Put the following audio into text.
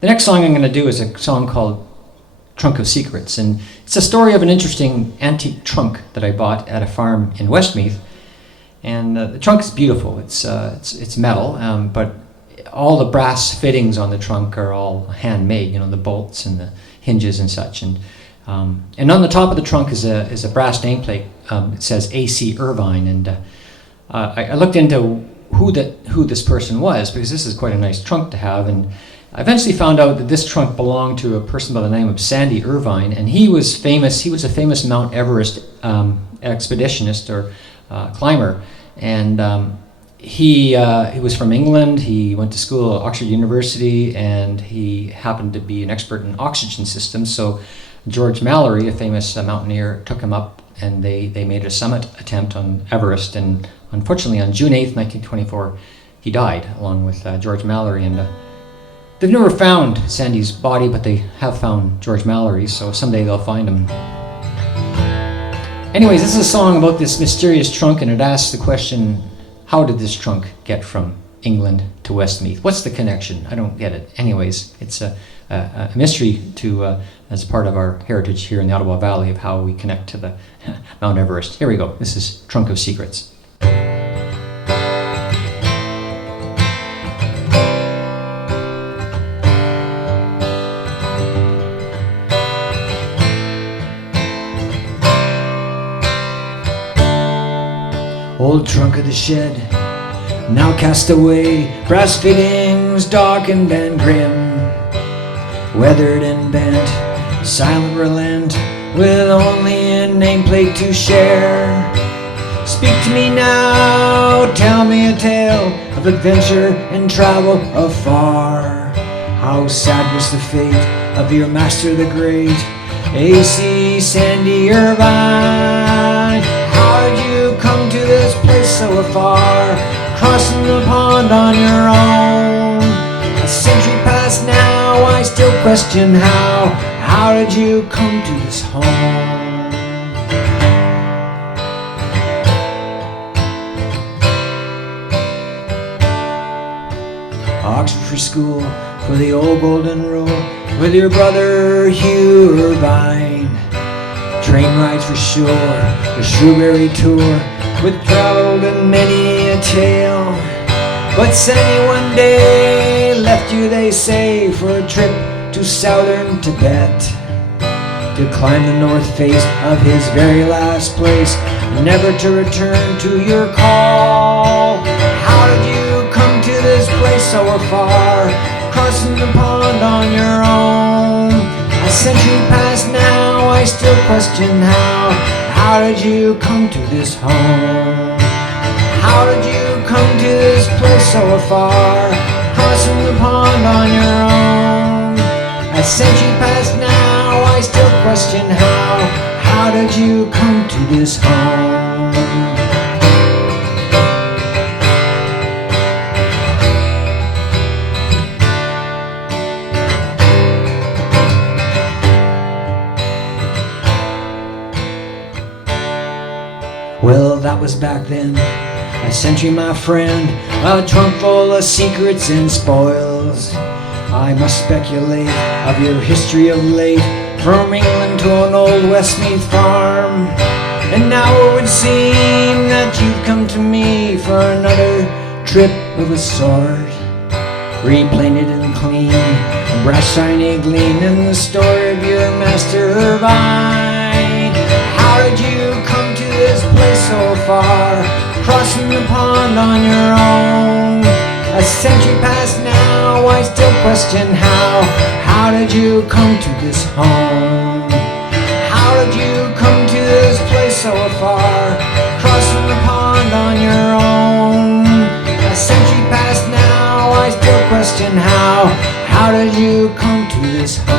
The next song I'm going to do is a song called Trunk of Secrets, and it's a story of an interesting antique trunk that I bought at a farm in Westmeath. And the trunk is beautiful. It's metal, but all the brass fittings on the trunk are all handmade. You know, the bolts and the hinges and such. And on the top of the trunk is a brass nameplate. It says AC Irvine, and I looked into who this person was, because this is quite a nice trunk to have. And I eventually found out that this trunk belonged to a person by the name of Sandy Irvine, and he was famous. He was a famous Mount Everest expeditionist or climber, and he was from England. He went to school at Oxford University, and he happened to be an expert in oxygen systems. So George Mallory, a famous mountaineer, took him up, and they made a summit attempt on Everest. And unfortunately, on June 8th, 1924, he died along with George Mallory. And they've never found Sandy's body, but they have found George Mallory, so someday they'll find him. Anyways, this is a song about this mysterious trunk, and it asks the question, how did this trunk get from England to Westmeath? What's the connection? I don't get it. Anyways, it's a mystery to as part of our heritage here in the Ottawa Valley of how we connect to the Mount Everest. Here we go. This is Trunk of Secrets. Old trunk of the shed, now cast away, brass fittings darkened and grim, weathered and bent, silent relent, with only a nameplate to share. Speak to me now, tell me a tale of adventure and travel afar. How sad was the fate of your master the great, AC Sandy Irvine. How did you come to this place so far, crossing the pond on your own? A century past now, I still question how. How did you come to this home? Oxford Free School for the old golden rule, with your brother Hugh Irvine. Train rides for sure, the Shrewsbury tour, with traveled in many a tale. But Sandy one day left you, they say, for a trip to southern Tibet, to climb the north face of his very last place, never to return to your call. How did you come to this place so far, crossing the pond on your own? A century past now, I still question how. How did you come to this home? How did you come to this place so far, crossing the pond on your own? A century past now, I still question how. How did you come to this home? Well, that was back then, a century, my friend, a trunk full of secrets and spoils. I must speculate of your history of late, from England to an old Westmeath farm. And now it would seem that you've come to me for another trip of a sort, repainted and clean, a brass shiny gleam in the story of your master Irvine. How did you come to this place so far, crossing the pond on your own? A century past now, I still question how. How did you come to this home? How did you come to this place so far, crossing the pond on your own? A century past now, I still question how. How did you come to this home?